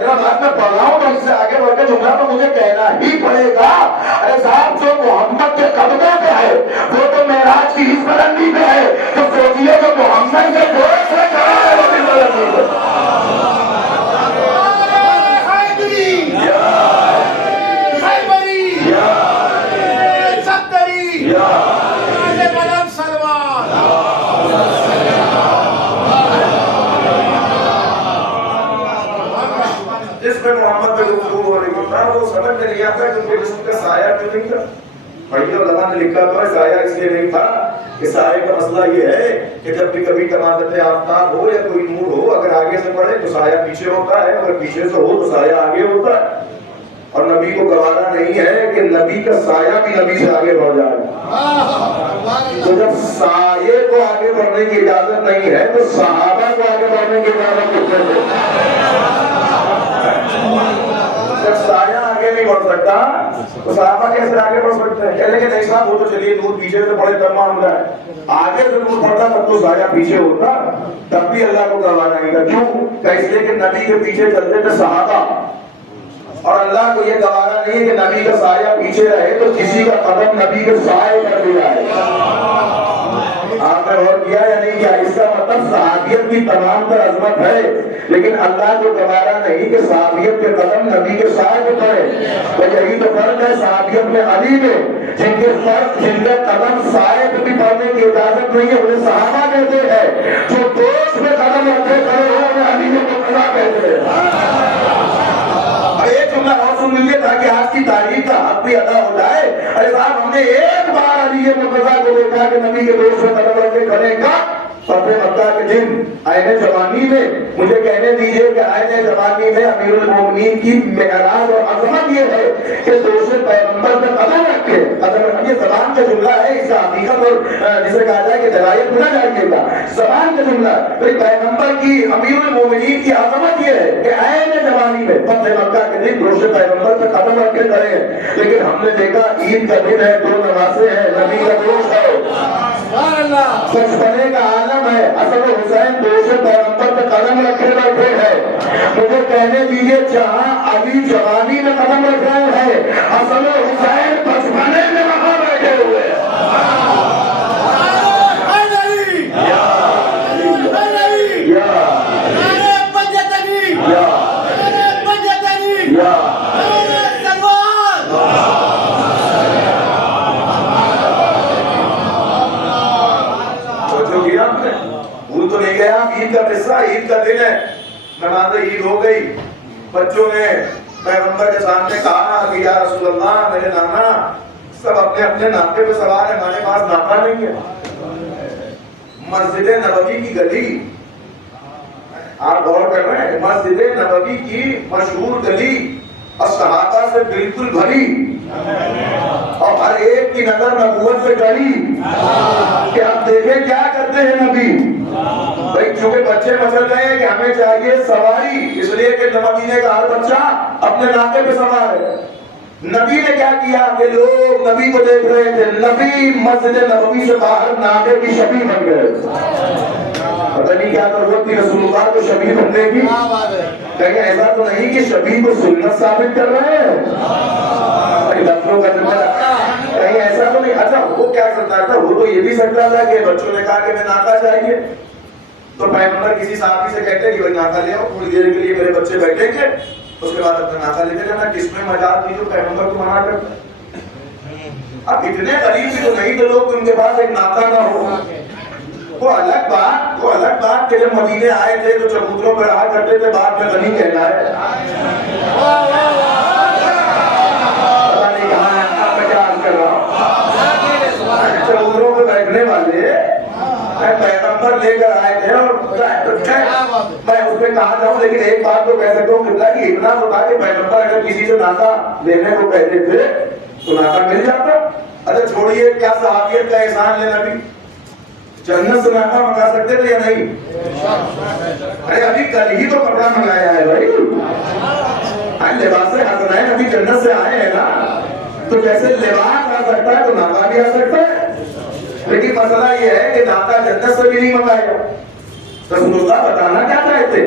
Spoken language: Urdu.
میرا بات میں پڑھ رہا ہوں تو اس سے آگے بڑھ کے جملہ تو مجھے کہنا ہی پڑے گا. ارے صاحب جو محمد کے قدموں پہ ہے وہ تو معراج کی اس بلندی پہ ہے. تو سوچیے جو محمد کے گوشت سے کھڑا ہے وہ بھی بلندی پہ. جس میں محمد پہ گفتگو ہو رہی تھا وہ سمجھ میں نہیں آتا کہ ان کے جسم کا سایہ کیوں نہیں تھا. بڑی علماء نے لکھا تو ہے سایہ اس لیے نہیں تھا کہ سایہ کا مسئلہ یہ ہے کہ جب بھی کبھی تمادت آفتاب ہو یا کوئی نور ہو اگر آگے سے پڑے تو سایہ پیچھے ہوتا ہے, اگر پیچھے سے ہو تو سایہ آگے ہوتا ہے. اور نبی کو گوارا نہیں ہے کہ نبی کا سایہ بھی نبی سے آگے بڑھ جائے. تو جب سایہ کو آگے بڑھنے کی اجازت نہیں ہے تو صحابہ کو آگے بڑھنے کی اجازت کتنے دے. جب سایہ آگے نہیں بڑھ سکتا تو صحابہ کیسے آگے بڑھ سکتے ہیں؟ کہنے کہ نہیں صاحب وہ تو چلیے نور پیچھے سے بڑے تب معاملہ ہے, آگے سے نور پڑتا تب تو سایہ پیچھے ہوتا, تب بھی اللہ کو گوارا نہیں تھا. کیوں؟ کہ اس لیے کہ نبی کے پیچھے چلتے تھے صحابہ, اور اللہ کو یہ گوارا نہیں ہے کہ نبی کا سایہ پیچھے رہے تو کسی کا قدم نبی کے سائے کر دیا ہے. آپ نے غور کیا یا نہیں کیا؟ اس کا مطلب صحابیت کی تمام تر عظمت ہے لیکن اللہ کو گوارا نہیں کہ صحابیت کے قدم نبی کے سائے پہ پڑے. تو یہی تو فرق ہے صحابیت میں علی میں, جن کے قدم سائے پہ بھی پڑنے کی اجازت نہیں ہے انہیں صحابہ کہتے ہیں. جو دوست میں قدم رکھے کھڑے ہو انہیں علی میں مقتدا کہتے ہیں. ایک جملہ اور سن لیجیے تاکہ آج کی تاریخ کا حق بھی ادا ہو جائے. ارے صاحب ہم نے ایک بار علی مرتضیٰ کو دیکھا کہ نبی کے دوست میں قدم رکھ کے کھڑے کا فتح مکہ کے دن عین جوانی میں. مجھے کہنے دیجئے کہ عین جوانی میں امیر المومنین کی معراج اور عظمت یہ ہے کہ دوست پیغمبر میں قدم رکھے. یہ زبان کا جملہ ہے, اس کا حقیقت اور جسے کہا جائے کہ دلائل نہ جائیے گا, زبان کا جملہ ہے. پیغمبر کی امیر المومنین کی عظمت یہ ہے کہ عین جوانی میں فتح مکہ کے دن دوست پیغمبر پہ قدم رکھ کے کھڑے ہیں. لیکن ہم نے دیکھا عید کا دن ہے, 2 نمازیں ہیں, نبی کا دوست ہے, بچپنے کا عالم ہے, حسن و حسین دوست پیغمبر پہ قدم رکھے بیٹھے ہیں. مجھے کہنے دیجیے جہاں علی جوانی میں قدم رکھ رہے ہیں حسن و حسین بچپنے میں وہاں بیٹھے ہوئے ہیں. عید کا قصہ, عید کا دن ہے, نماز عید ہو گئی. بچوں نے پیغمبر کے سامنے کہا کہ یا رسول اللہ میرے نانا سب اپنے اپنے ناکے پہ سوار ہیں, ہمارے پاس ناکا نہیں ہے. مسجد نبوی کی گلی, آپ غور کر رہے ہیں, مسجد نبوی کی مشہور گلی اور صحابہ سے بالکل بھری اور ہر ایک کی نظر نبوت سے گڑی کہ آپ دیکھیں کیا کرتے ہیں نبی. بھائی چونکہ بچے مچل گئے ہیں کہ ہمیں چاہیے سواری, اس لیے کہ مدینے کا ہر بچہ اپنے ناکے پہ سوار ہے. نبی نے کیا کیا کہ لوگ نبی کو دیکھ رہے تھے, نبی مسجد نبوی سے باہر ناکے کی شبیہ بن گئے. پتہ نہیں کیا ضرورت تھی رسول اللہ کو شبیہ بننے کی. کہیں ایسا تو نہیں کہ شبیہ کو سنت ثابت کر رہے ہیں, لفظوں کا جملہ کہیں ایسا تو نہیں. اچھا وہ کیا سکتا تھا, وہ تو یہ بھی سکتا تھا کہ بچوں نے کہا کہ میں ناکا چاہیے تو پیغمبر کسی صحابی سے کہتے کہ بھائی ناکا لے آؤ, تھوڑی دیر کے لیے میرے بچے بیٹھیں گے, اس کے بعد اپنا ناکا لے کے جانا. کس میں مجال تھی جو پیغمبر کو منع کرتا. اب اتنے قریب بھی تو نہیں تو لوگ ان کے پاس ایک ناکا نہ ہو. وہ الگ بات کہ جب مدینے آئے تھے تو چبوتروں پہ رہا کرتے تھے, بعد میں غنی کہلائے. پتا نہیں کہاں ہے, آپ میں کیا عرض کر رہا ہوں. چبوتروں پہ بیٹھنے والے پیغمبر لے کر آئے تھے اور میں اس پہ کہا جاؤں, لیکن ایک بات تو کہہ سکتا ہوں قبلہ کہ اتنا تو تھا کہ پیغمبر اگر کسی سے ناکا لینے کو کہتے تھے تو ناکا مل جاتا. اچھا چھوڑیے کیا صحابیت کا احسان لینا بھی, جنت سے ناکا منگا سکتے تھے یا نہیں؟ ارے ابھی کل ہی تو کپڑا منگایا ہے بھائی, لباس حسنین ابھی جنت سے آئے ہیں نا, تو جیسے لباس آ سکتا ہے تو ناکا بھی آ سکتا ہے. لیکن مسئلہ یہ ہے کہ ناکا جنت سے بھی نہیں منگائے گا. رسول اللہ بتانا کیا چاہتے